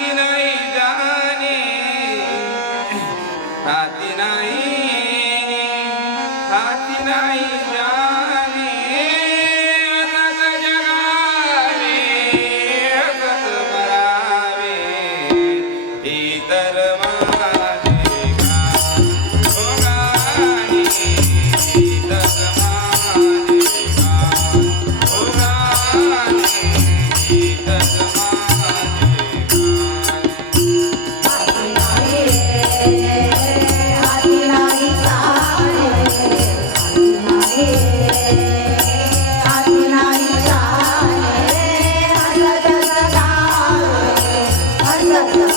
you sakinah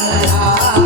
Hey,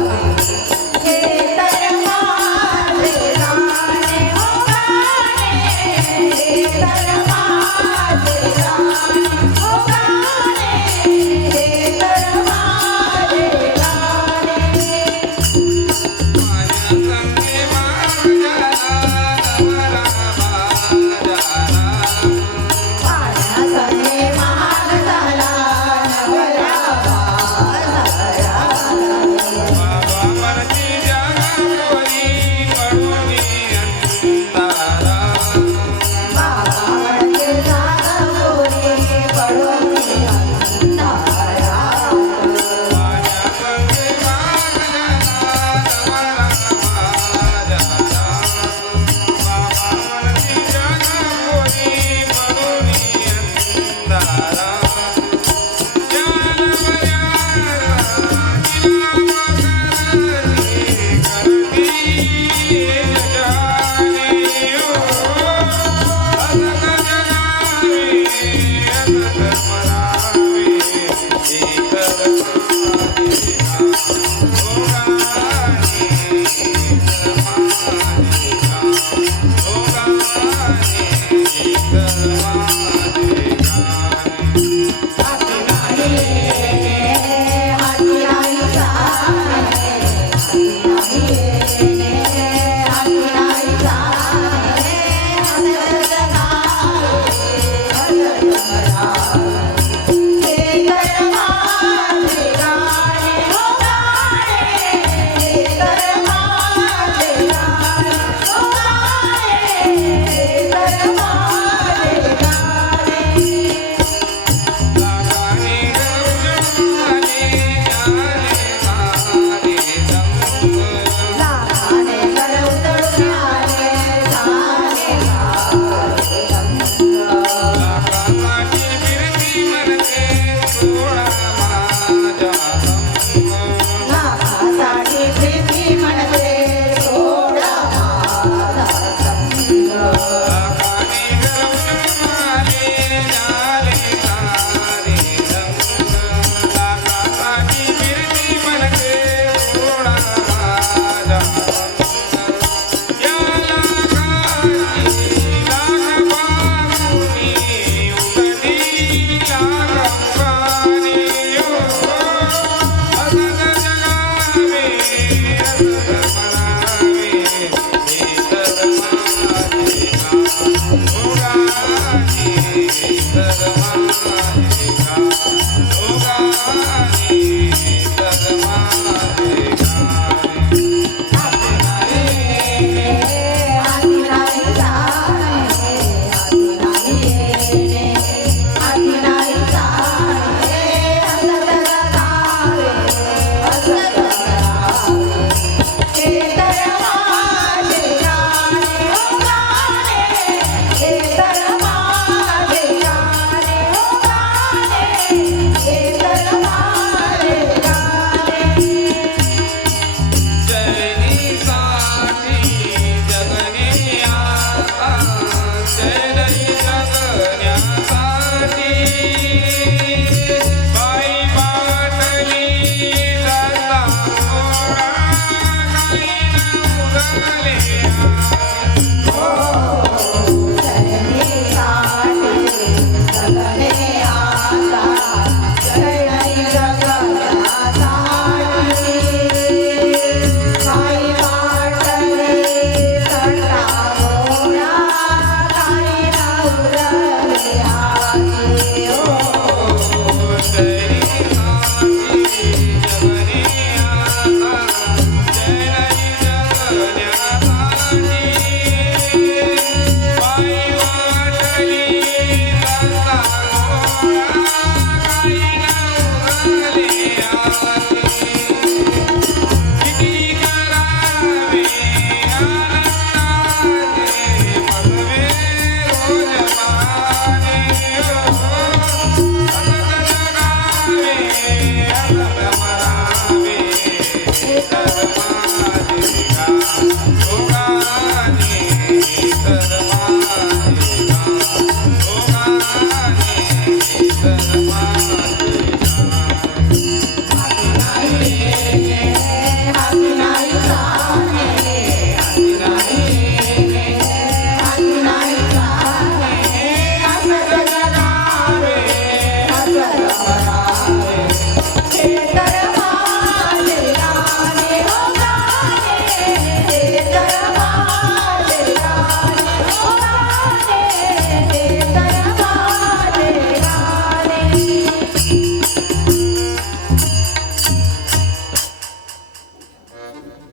fala.